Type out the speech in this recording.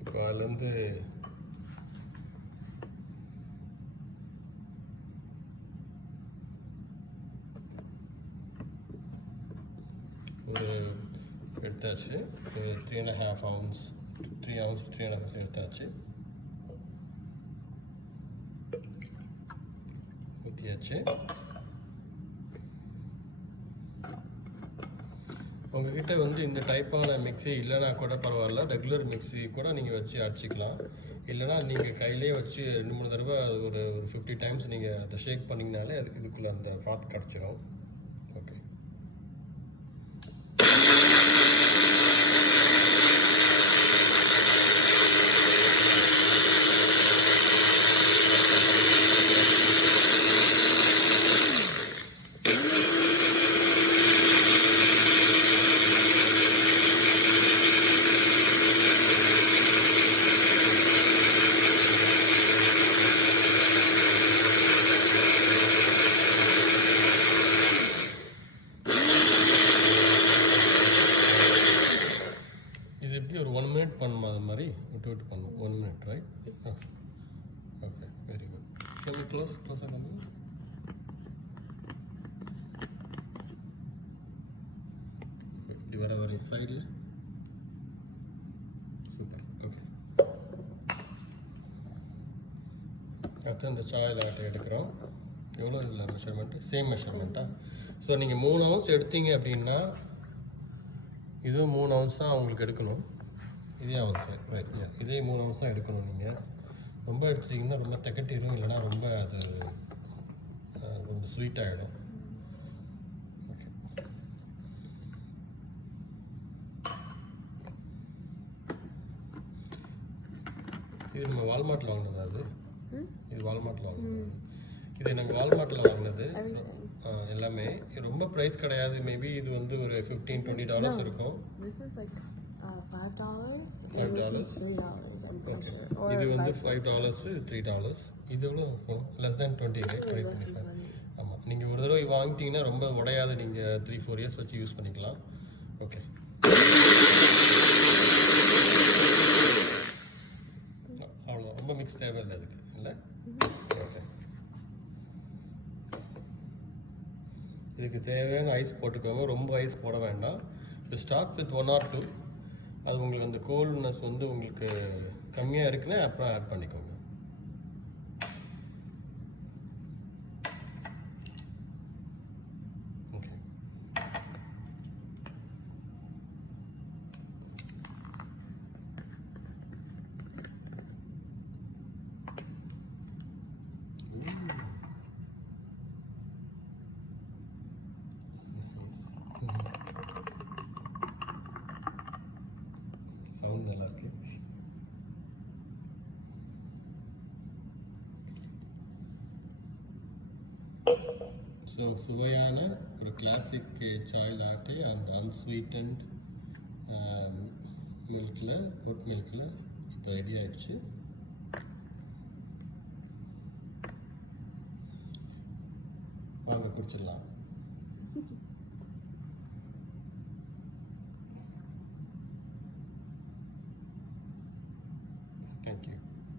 இப்போ அதுலேருந்து ஒரு எடுத்தாச்சு. ஒரு 3.5 ounce 3 ounce 3.5 ounce எடுத்தாச்சு. ஊற்றியாச்சு. உங்ககிட்ட வந்து இந்த டைப்பான மிக்ஸி இல்லைனா கூட பரவாயில்ல, ரெகுலர் மிக்ஸி கூட நீங்கள் வச்சு அடிச்சிக்கலாம். இல்லைனா நீங்கள் கையிலே வச்சு 2-3 தடவை ஒரு 50 times நீங்கள் அதை ஷேக் பண்ணிங்கனாலே இதுக்குள்ளே அந்த காற்று கிடச்சிரும். ஓகே, இது எப்படி ஒரு 1 minute பண்ணுமா? அது மாதிரி விட்டு விட்டு பண்ணணும். 1 minute, right? Okay, very good. Can we close and come? இப்படி வர சைடில் சூப்பர். ஓகே, அடுத்து இந்த சாய் லாட்டை எடுக்கிறோம். எவ்வளோ இதில் மெஷர்மெண்ட்டு? சேம் மெஷர்மெண்ட்டா? ஸோ நீங்கள் 3 ounce எடுத்தீங்க அப்படின்னா இதுவும் 3 ounce தான் உங்களுக்கு எடுக்கணும். இதே ounce, ரைட்? இதே 3 ounce தான் எடுக்கணும். நீங்கள் ரொம்ப எடுத்துட்டிங்கன்னா ரொம்ப திகட்டிடும், இல்லைனா ரொம்ப அது ரொம்ப ஸ்வீட் ஆகிடும். ஓகே, இது நம்ம வால்மார்ட்டில் வாங்கினது. அது இது வால்மார்ட்டில் வாங்கினது. இது நாங்கள் வால்மார்ட்டில் வாங்கினது. எல்லாமே ரொம்ப ப்ரைஸ் கிடையாது. மேபி இது வந்து ஒரு $15-20 இருக்கும். $5. ஓகே, இது வந்து $5, $3. இது எவ்வளோ இருக்கும்? less than 20, right? 25. ஆமாம், நீங்கள் ஒரு தடவை வாங்கிட்டீங்கன்னா ரொம்ப உடையாது. நீங்கள் 3-4 years வச்சு யூஸ் பண்ணிக்கலாம். ஓகே, அவ்வளோ, ரொம்ப மிக்ஸ் தேவையில்லை அதுக்கு, இல்லை? ஓகே, இதுக்கு தேவையான ஐஸ் போட்டுக்கோங்க. ரொம்ப ஐஸ் போட வேண்டாம். Start with 1 or 2. அது உங்களுக்கு அந்த கோல்ட்னஸ் வந்து உங்களுக்கு கம்மியாக இருக்குன்னா அப்புறம் ஆட் பண்ணிக்கோங்க. ஓகே, சவுண்ட் நல்லா இருக்கு. ஸோ சுவையான ஒரு கிளாசிக் சாய் லாட்டே அந்த அன்ஸ்வீட்டன்ட் மில்கில், ஓட் மில்கில் இப்போ ரெடி ஆகிடுச்சு. வாங்க குடிச்சிடலாம்.